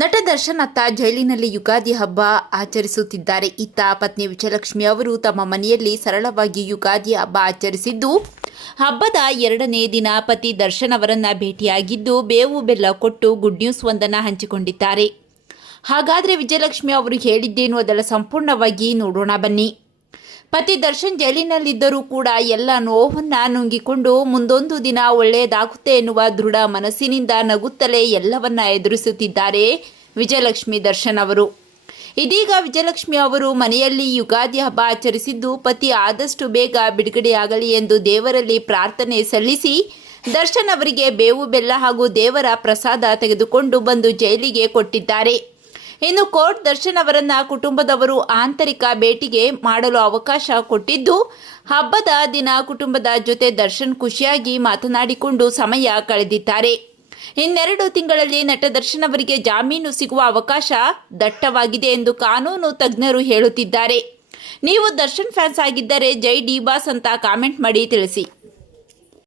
ನಟ ದರ್ಶನ್ ಅತ್ತ ಜೈಲಿನಲ್ಲಿ ಯುಗಾದಿ ಹಬ್ಬ ಆಚರಿಸುತ್ತಿದ್ದಾರೆ. ಇತ್ತ ಪತ್ನಿ ವಿಜಯಲಕ್ಷ್ಮಿ ಅವರು ತಮ್ಮ ಮನೆಯಲ್ಲಿ ಸರಳವಾಗಿ ಯುಗಾದಿ ಹಬ್ಬ ಆಚರಿಸಿದ್ದು, ಹಬ್ಬದ 2ನೇ ದಿನ ಪತಿ ದರ್ಶನ್ ಅವರನ್ನ ಭೇಟಿಯಾಗಿದ್ದು ಬೇವು ಬೆಲ್ಲ ಕೊಟ್ಟು ಗುಡ್ ನ್ಯೂಸ್ ಒಂದನ್ನು ಹಂಚಿಕೊಂಡಿದ್ದಾರೆ. ಹಾಗಾದರೆ ವಿಜಯಲಕ್ಷ್ಮಿ ಅವರು ಹೇಳಿದ್ದೇನು, ಅದರ ಸಂಪೂರ್ಣವಾಗಿ ನೋಡೋಣ ಬನ್ನಿ. ಪತಿ ದರ್ಶನ್ ಜೈಲಿನಲ್ಲಿದ್ದರೂ ಕೂಡ ಎಲ್ಲ ನೋವನ್ನು ನುಂಗಿಕೊಂಡು ಮುಂದೊಂದು ದಿನ ಒಳ್ಳೆಯದಾಗುತ್ತೆ ಎನ್ನುವ ದೃಢ ಮನಸ್ಸಿನಿಂದ ನಗುತ್ತಲೇ ಎಲ್ಲವನ್ನ ಎದುರಿಸುತ್ತಿದ್ದಾರೆ ವಿಜಯಲಕ್ಷ್ಮಿ ದರ್ಶನ್ ಅವರು. ಇದೀಗ ವಿಜಯಲಕ್ಷ್ಮಿ ಅವರು ಮನೆಯಲ್ಲಿ ಯುಗಾದಿ ಹಬ್ಬ ಆಚರಿಸಿದ್ದು, ಪತಿ ಆದಷ್ಟು ಬೇಗ ಬಿಡುಗಡೆಯಾಗಲಿ ಎಂದು ದೇವರಲ್ಲಿ ಪ್ರಾರ್ಥನೆ ಸಲ್ಲಿಸಿ ದರ್ಶನ್ ಅವರಿಗೆ ಬೇವು ಬೆಲ್ಲ ಹಾಗೂ ದೇವರ ಪ್ರಸಾದ ತೆಗೆದುಕೊಂಡು ಬಂದು ಜೈಲಿಗೆ ಕೊಟ್ಟಿದ್ದಾರೆ. ಇನ್ನು ಕೋರ್ಟ್ ದರ್ಶನ್ ಅವರನ್ನ ಕುಟುಂಬದವರು ಆಂತರಿಕ ಭೇಟಿಗೆ ಮಾಡಲು ಅವಕಾಶ ಕೊಟ್ಟಿದ್ದು, ಹಬ್ಬದ ದಿನ ಕುಟುಂಬದ ಜೊತೆ ದರ್ಶನ್ ಖುಷಿಯಾಗಿ ಮಾತನಾಡಿಕೊಂಡು ಸಮಯ ಕಳೆದಿದ್ದಾರೆ. ಇನ್ನೆರಡು ತಿಂಗಳಲ್ಲಿ ನಟ ದರ್ಶನ್ ಅವರಿಗೆ ಜಾಮೀನು ಸಿಗುವ ಅವಕಾಶ ದಟ್ಟವಾಗಿದೆ ಎಂದು ಕಾನೂನು ತಜ್ಞರು ಹೇಳುತ್ತಿದ್ದಾರೆ. ನೀವು ದರ್ಶನ್ ಫ್ಯಾನ್ಸ್ ಆಗಿದ್ದರೆ ಜೈ ಡಿ ಬಾಸ್ ಅಂತ ಕಾಮೆಂಟ್ ಮಾಡಿ ತಿಳಿಸಿ.